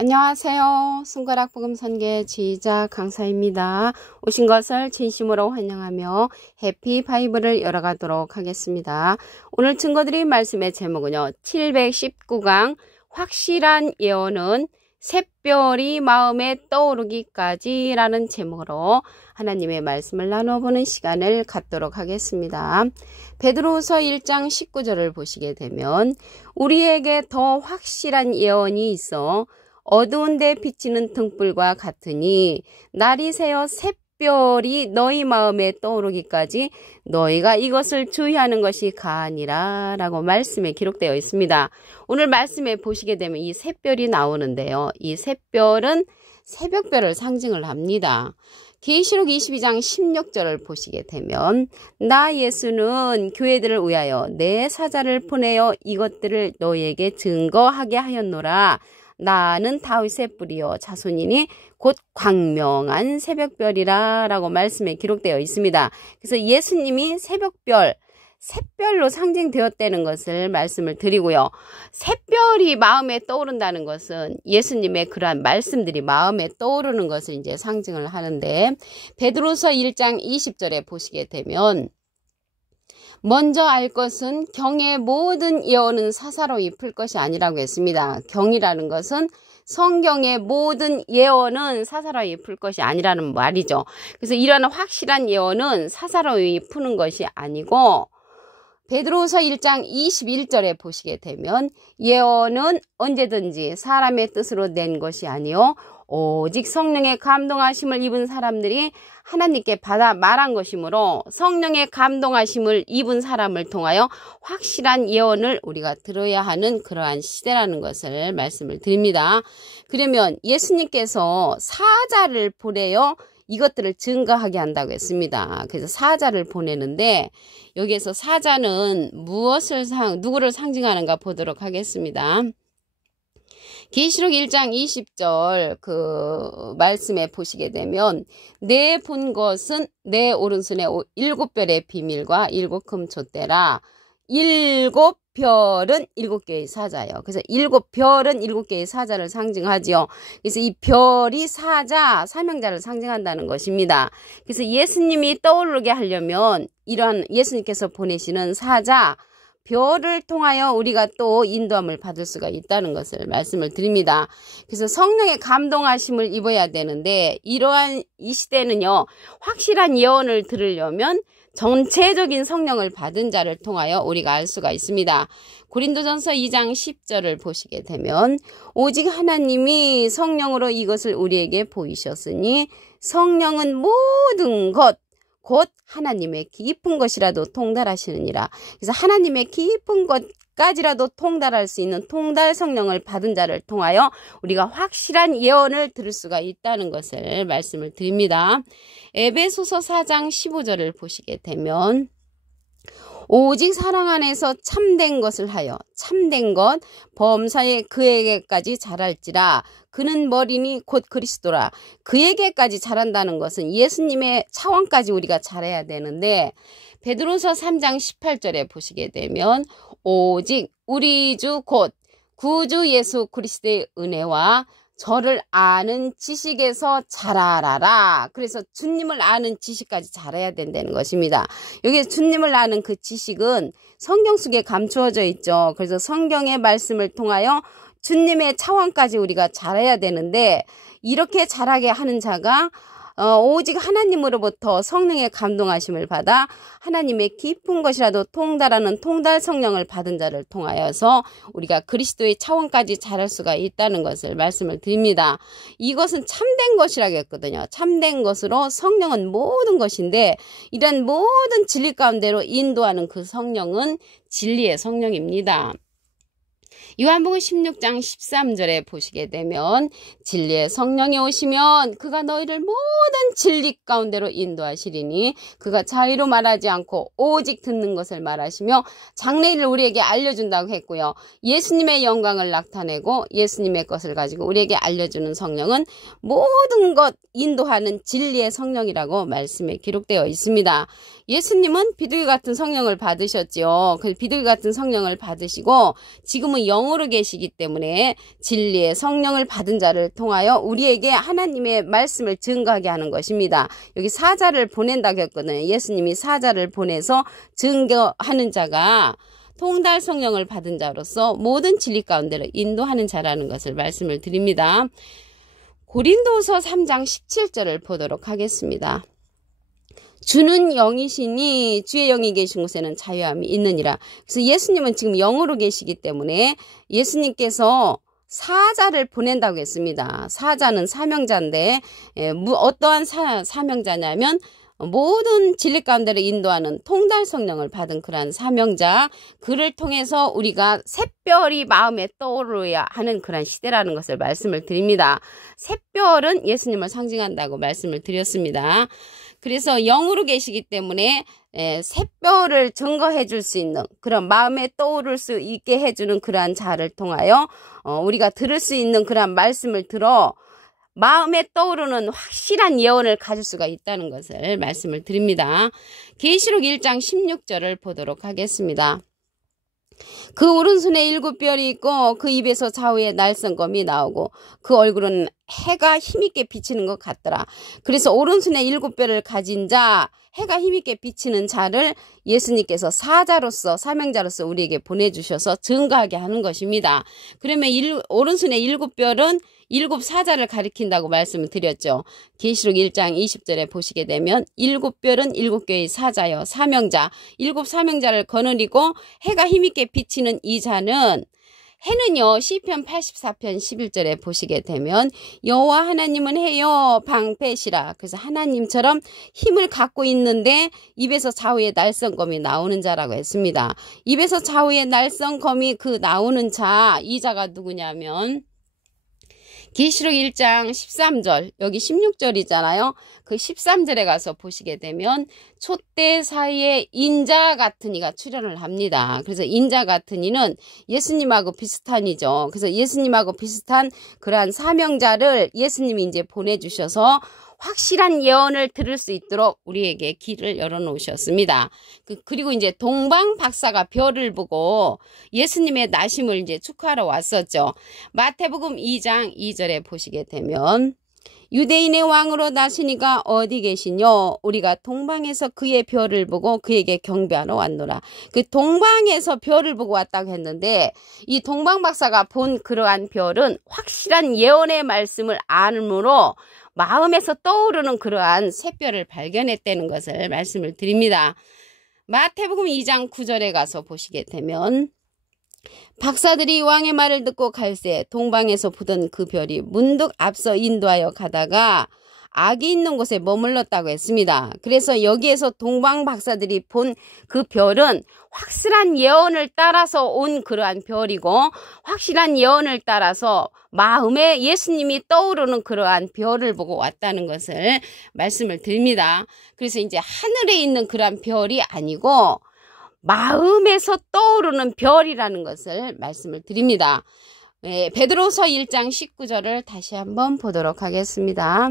안녕하세요. 손가락 복음 선계 지휘자 강사입니다. 오신 것을 진심으로 환영하며 해피 바이블을 열어가도록 하겠습니다. 오늘 증거드린 말씀의 제목은요. 719강 확실한 예언은 샛별이 마음에 떠오르기까지 라는 제목으로 하나님의 말씀을 나눠보는 시간을 갖도록 하겠습니다. 베드로후서 1장 19절을 보시게 되면 우리에게 더 확실한 예언이 있어 어두운 데 비치는 등불과 같으니 날이 새어 샛별이 너희 마음에 떠오르기까지 너희가 이것을 주의하는 것이 가하니라 라고 말씀에 기록되어 있습니다. 오늘 말씀에 보시게 되면 이 샛별이 나오는데요. 이 샛별은 새벽별을 상징을 합니다. 계시록 22장 16절을 보시게 되면 나 예수는 교회들을 위하여 내 사자를 보내어 이것들을 너희에게 증거하게 하였노라. 나는 다윗의 뿌리요 자손이니 곧 광명한 새벽별이라 라고 말씀에 기록되어 있습니다. 그래서 예수님이 샛별로 상징되었다는 것을 말씀을 드리고요. 샛별이 마음에 떠오른다는 것은 예수님의 그러한 말씀들이 마음에 떠오르는 것을 이제 상징을 하는데 베드로서 1장 20절에 보시게 되면 먼저 알 것은 경의 모든 예언은 사사로이 풀 것이 아니라고 했습니다. 경이라는 것은 성경의 모든 예언은 사사로이 풀 것이 아니라는 말이죠. 그래서 이러한 확실한 예언은 사사로이 푸는 것이 아니고 베드로후서 1장 21절에 보시게 되면 예언은 언제든지 사람의 뜻으로 낸 것이 아니요 오직 성령의 감동하심을 입은 사람들이 하나님께 받아 말한 것이므로 성령의 감동하심을 입은 사람을 통하여 확실한 예언을 우리가 들어야 하는 그러한 시대라는 것을 말씀을 드립니다. 그러면 예수님께서 사자를 보내어 이것들을 증거하게 한다고 했습니다. 그래서 사자를 보내는데 여기에서 사자는 누구를 상징하는가 보도록 하겠습니다. 계시록 1장 20절 그 말씀에 보시게 되면 내 본 것은 내 오른손에 7별의 비밀과 7금촛대라. 7별은 7개의 사자예요. 그래서 7별은 7개의 사자를 상징하지요. 그래서 이 별이 사자, 사명자를 상징한다는 것입니다. 그래서 예수님이 떠오르게 하려면 이런 예수님께서 보내시는 사자, 별을 통하여 우리가 또 인도함을 받을 수가 있다는 것을 말씀을 드립니다. 그래서 성령의 감동하심을 입어야 되는데 이러한 이 시대는요. 확실한 예언을 들으려면 전체적인 성령을 받은 자를 통하여 우리가 알 수가 있습니다. 고린도전서 2장 10절을 보시게 되면 오직 하나님이 성령으로 이것을 우리에게 보이셨으니 성령은 모든 것 곧 하나님의 깊은 것이라도 통달하시느니라. 그래서 하나님의 깊은 것까지라도 통달할 수 있는 통달 성령을 받은 자를 통하여 우리가 확실한 예언을 들을 수가 있다는 것을 말씀을 드립니다. 에베소서 4장 15절을 보시게 되면 오직 사랑 안에서 참된 것을 하여 참된 것 범사에 그에게까지 자랄지라. 그는 머리니 곧 그리스도라. 그에게까지 자란다는 것은 예수님의 차원까지 우리가 자라야 되는데 베드로서 3장 18절에 보시게 되면 오직 우리 주 곧 구주 예수 그리스도의 은혜와 저를 아는 지식에서 자라라. 그래서 주님을 아는 지식까지 자라야 된다는 것입니다. 여기 주님을 아는 그 지식은 성경 속에 감추어져 있죠. 그래서 성경의 말씀을 통하여 주님의 차원까지 우리가 자라야 되는데 이렇게 자라게 하는 자가 오직 하나님으로부터 성령의 감동하심을 받아 하나님의 깊은 것이라도 통달하는 통달 성령을 받은 자를 통하여서 우리가 그리스도의 차원까지 자랄 수가 있다는 것을 말씀을 드립니다. 이것은 참된 것이라고 했거든요. 참된 것으로 성령은 모든 것인데 이런 모든 진리 가운데로 인도하는 그 성령은 진리의 성령입니다. 요한복음 16장 13절에 보시게 되면 진리의 성령이 오시면 그가 너희를 모든 진리 가운데로 인도하시리니 그가 자의로 말하지 않고 오직 듣는 것을 말하시며 장래일을 우리에게 알려준다고 했고요. 예수님의 영광을 나타내고 예수님의 것을 가지고 우리에게 알려주는 성령은 모든 것 인도하는 진리의 성령이라고 말씀에 기록되어 있습니다. 예수님은 비둘기 같은 성령을 받으셨지요. 그 비둘기 같은 성령을 받으시고 지금은 영원 영으로 계시기 때문에 진리의 성령을 받은 자를 통하여 우리에게 하나님의 말씀을 증거하게 하는 것입니다. 여기 사자를 보낸다고 했거든요. 예수님이 사자를 보내서 증거하는 자가 통달 성령을 받은 자로서 모든 진리 가운데를 인도하는 자라는 것을 말씀을 드립니다. 고린도서 3장 17절을 보도록 하겠습니다. 주는 영이시니 주의 영이 계신 곳에는 자유함이 있느니라. 그래서 예수님은 지금 영으로 계시기 때문에 예수님께서 사자를 보낸다고 했습니다. 사자는 사명자인데 어떠한 사명자냐면 모든 진리 가운데를 인도하는 통달 성령을 받은 그러한 사명자, 그를 통해서 우리가 샛별이 마음에 떠오르야 하는 그런 시대라는 것을 말씀을 드립니다. 샛별은 예수님을 상징한다고 말씀을 드렸습니다. 그래서 영으로 계시기 때문에 샛별을 증거해 줄 수 있는 그런 마음에 떠오를 수 있게 해주는 그러한 자를 통하여 우리가 들을 수 있는 그러한 말씀을 들어 마음에 떠오르는 확실한 예언을 가질 수가 있다는 것을 말씀을 드립니다. 계시록 1장 16절을 보도록 하겠습니다. 그 오른손에 7별이 있고 그 입에서 좌우에 날성검이 나오고 그 얼굴은 해가 힘있게 비치는 것 같더라. 그래서 오른손에 7별을 가진 자, 해가 힘있게 비치는 자를 예수님께서 사자로서 사명자로서 우리에게 보내주셔서 증거하게 하는 것입니다. 그러면 오른손에 7별은 7사자를 가리킨다고 말씀을 드렸죠. 계시록 1장 20절에 보시게 되면 7별은 7개의 사자여 사명자, 7사명자를 거느리고 해가 힘있게 비치는 이 자는 해는요, 시편 84편 11절에 보시게 되면 여호와 하나님은 해요 방패시라. 그래서 하나님처럼 힘을 갖고 있는데 입에서 좌우에 날성검이 나오는 자라고 했습니다. 입에서 좌우에 날성검이 그 나오는 자, 이 자가 누구냐면 계시록 1장 13절, 여기 16절이잖아요. 그 13절에 가서 보시게 되면 촛대 사이에 인자 같은 이가 출현을 합니다. 그래서 인자 같은 이는 예수님하고 비슷한 이죠. 그래서 예수님하고 비슷한 그러한 사명자를 예수님이 이제 보내주셔서 확실한 예언을 들을 수 있도록 우리에게 길을 열어놓으셨습니다. 그리고 이제 동방 박사가 별을 보고 예수님의 나심을 이제 축하하러 왔었죠. 마태복음 2장 2절에 보시게 되면 유대인의 왕으로 나시니가 어디 계시뇨? 우리가 동방에서 그의 별을 보고 그에게 경배하러 왔노라. 그 동방에서 별을 보고 왔다고 했는데 이 동방 박사가 본 그러한 별은 확실한 예언의 말씀을 안으므로 마음에서 떠오르는 그러한 샛별을 발견했다는 것을 말씀을 드립니다. 마태복음 2장 9절에 가서 보시게 되면 박사들이 왕의 말을 듣고 갈새 동방에서 보던 그 별이 문득 앞서 인도하여 가다가 악이 있는 곳에 머물렀다고 했습니다. 그래서 여기에서 동방 박사들이 본 그 별은 확실한 예언을 따라서 온 그러한 별이고 확실한 예언을 따라서 마음에 예수님이 떠오르는 그러한 별을 보고 왔다는 것을 말씀을 드립니다. 그래서 이제 하늘에 있는 그러한 별이 아니고 마음에서 떠오르는 별이라는 것을 말씀을 드립니다. 베드로서 1장 19절을 다시 한번 보도록 하겠습니다.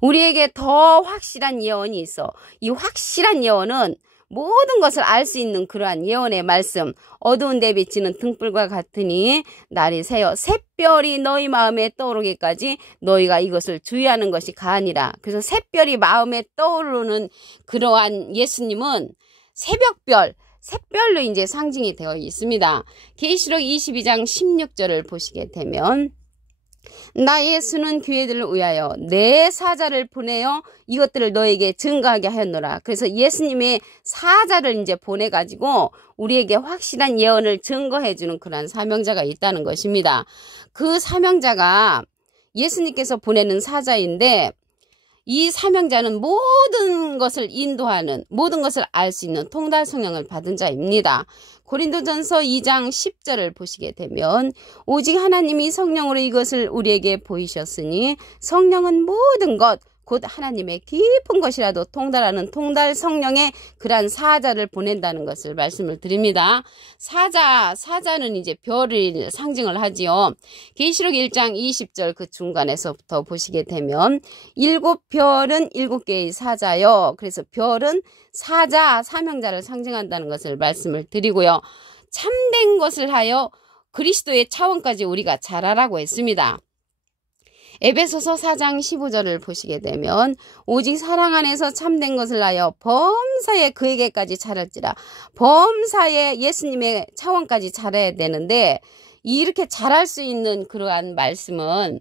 우리에게 더 확실한 예언이 있어. 이 확실한 예언은 모든 것을 알 수 있는 그러한 예언의 말씀. 어두운 데 비치는 등불과 같으니 날이 새어 샛별이 너희 마음에 떠오르기까지 너희가 이것을 주의하는 것이 가하니라. 그래서 샛별이 마음에 떠오르는 그러한 예수님은 새벽별, 샛별로 이제 상징이 되어 있습니다. 계시록 22장 16절을 보시게 되면 나 예수는 교회들을 위하여 내 사자를 보내어 이것들을 너에게 증거하게 하였노라. 그래서 예수님의 사자를 이제 보내가지고 우리에게 확실한 예언을 증거해주는 그런 사명자가 있다는 것입니다. 그 사명자가 예수님께서 보내는 사자인데 이 사명자는 모든 것을 인도하는, 모든 것을 알 수 있는 통달 성령을 받은 자입니다. 고린도전서 2장 10절을 보시게 되면 오직 하나님이 성령으로 이것을 우리에게 보이셨으니 성령은 모든 것 곧 하나님의 깊은 것이라도 통달하는 통달 성령의 그러한 사자를 보낸다는 것을 말씀을 드립니다. 사자는 이제 별을 상징을 하지요. 계시록 1장 20절 그 중간에서부터 보시게 되면 7별은 7개의 사자요. 그래서 별은 사자, 사명자를 상징한다는 것을 말씀을 드리고요. 참된 것을 하여 그리스도의 차원까지 우리가 자라라고 했습니다. 에베소서 4장 15절을 보시게 되면 오직 사랑 안에서 참된 것을 하여 범사에 그에게까지 자랄지라. 범사에 예수님의 차원까지 자라야 되는데 이렇게 자랄 수 있는 그러한 말씀은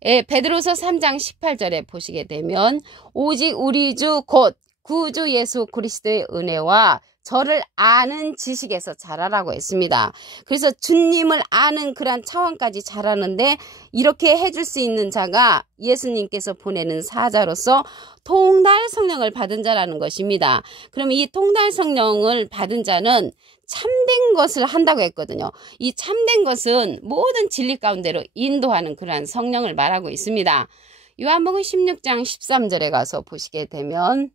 베드로서 3장 18절에 보시게 되면 오직 우리 주 곧 구주 예수 그리스도의 은혜와 저를 아는 지식에서 자라라고 했습니다. 그래서 주님을 아는 그런 차원까지 자라는데 이렇게 해줄 수 있는 자가 예수님께서 보내는 사자로서 통달 성령을 받은 자라는 것입니다. 그럼 이 통달 성령을 받은 자는 참된 것을 한다고 했거든요. 이 참된 것은 모든 진리 가운데로 인도하는 그러한 성령을 말하고 있습니다. 요한복음 16장 13절에 가서 보시게 되면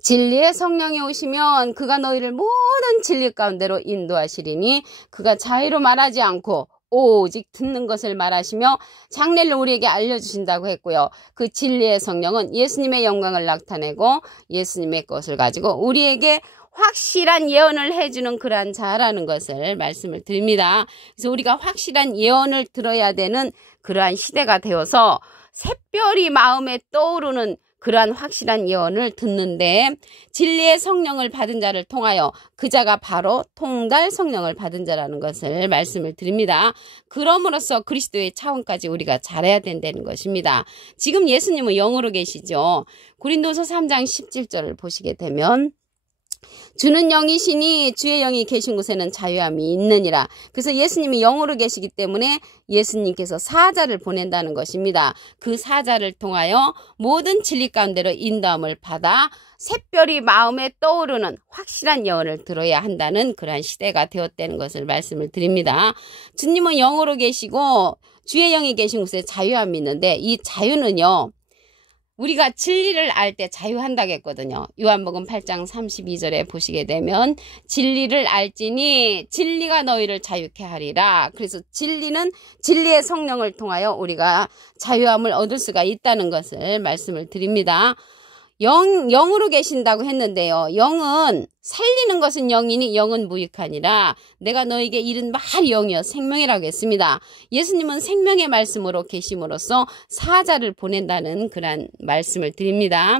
진리의 성령이 오시면 그가 너희를 모든 진리 가운데로 인도하시리니 그가 자의로 말하지 않고 오직 듣는 것을 말하시며 장래를 우리에게 알려주신다고 했고요. 그 진리의 성령은 예수님의 영광을 나타내고 예수님의 것을 가지고 우리에게 확실한 예언을 해주는 그러한 자라는 것을 말씀을 드립니다. 그래서 우리가 확실한 예언을 들어야 되는 그러한 시대가 되어서 샛별이 마음에 떠오르는 그러한 확실한 예언을 듣는데 진리의 성령을 받은 자를 통하여 그 자가 바로 통달 성령을 받은 자라는 것을 말씀을 드립니다. 그럼으로써 그리스도의 차원까지 우리가 자라야 된다는 것입니다. 지금 예수님은 영으로 계시죠. 고린도서 3장 17절을 보시게 되면 주는 영이시니 주의 영이 계신 곳에는 자유함이 있느니라. 그래서 예수님이 영으로 계시기 때문에 예수님께서 사자를 보낸다는 것입니다. 그 사자를 통하여 모든 진리 가운데로 인도함을 받아 샛별이 마음에 떠오르는 확실한 예언을 들어야 한다는 그러한 시대가 되었다는 것을 말씀을 드립니다. 주님은 영으로 계시고 주의 영이 계신 곳에 자유함이 있는데 이 자유는요. 우리가 진리를 알 때 자유한다고 했거든요. 요한복음 8장 32절에 보시게 되면 진리를 알지니 진리가 너희를 자유케 하리라. 그래서 진리는 진리의 성령을 통하여 우리가 자유함을 얻을 수가 있다는 것을 말씀을 드립니다. 영으로 계신다고 했는데요. 영은 살리는 것은 영이니 영은 무익하니라. 내가 너에게 이른 말이 영이여 생명이라고 했습니다. 예수님은 생명의 말씀으로 계심으로써 사자를 보낸다는 그런 말씀을 드립니다.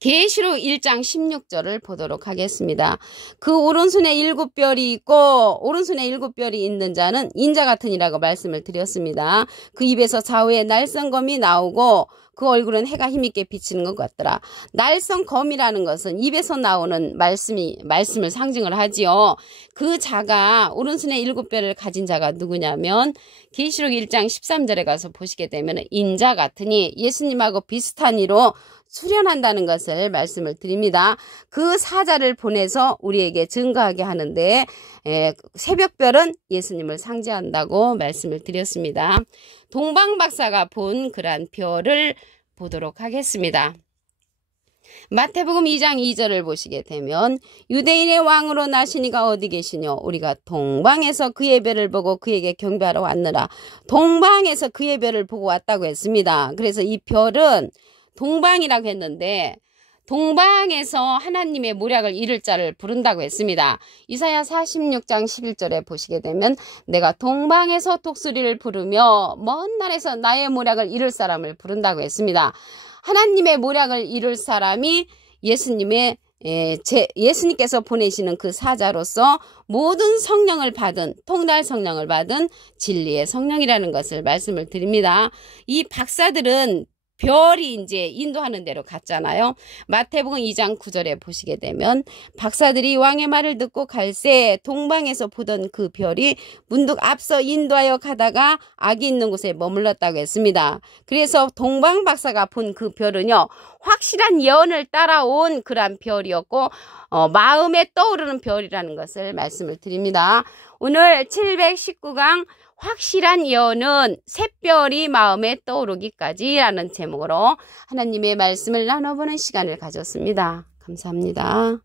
계시록 1장 16절을 보도록 하겠습니다. 그 오른손에 7별이 있고 오른손에 7별이 있는 자는 인자 같으니라고 말씀을 드렸습니다. 그 입에서 좌우에 날성검이 나오고 그 얼굴은 해가 힘있게 비치는 것 같더라. 날성검이라는 것은 입에서 나오는 말씀을 상징을 하지요. 그 자가 오른손에 7별을 가진 자가 누구냐면 계시록 1장 13절에 가서 보시게 되면 인자 같으니 예수님하고 비슷한 이로 수련한다는 것을 말씀을 드립니다. 그 사자를 보내서 우리에게 증거하게 하는데 새벽별은 예수님을 상징한다고 말씀을 드렸습니다. 동방박사가 본 그러한 별을 보도록 하겠습니다. 마태복음 2장 2절을 보시게 되면 유대인의 왕으로 나신 이가 어디 계시뇨? 우리가 동방에서 그의 별을 보고 그에게 경배하러 왔느라. 동방에서 그의 별을 보고 왔다고 했습니다. 그래서 이 별은 동방이라고 했는데 동방에서 하나님의 모략을 이룰 자를 부른다고 했습니다. 이사야 46장 11절에 보시게 되면 내가 동방에서 독수리를 부르며 먼 날에서 나의 모략을 이룰 사람을 부른다고 했습니다. 하나님의 모략을 이룰 사람이 예수님께서 보내시는 그 사자로서 모든 성령을 받은 통달 성령을 받은 진리의 성령이라는 것을 말씀을 드립니다. 이 박사들은 별이 이제 인도하는 대로 갔잖아요. 마태복음 2장 9절에 보시게 되면 박사들이 왕의 말을 듣고 갈새 동방에서 보던 그 별이 문득 앞서 인도하여 가다가 악이 있는 곳에 머물렀다고 했습니다. 그래서 동방 박사가 본 그 별은요. 확실한 예언을 따라온 그러한 별이었고 마음에 떠오르는 별이라는 것을 말씀을 드립니다. 오늘 719강 확실한 예언은 샛별이 마음에 떠오르기까지라는 제목으로 하나님의 말씀을 나눠보는 시간을 가졌습니다. 감사합니다.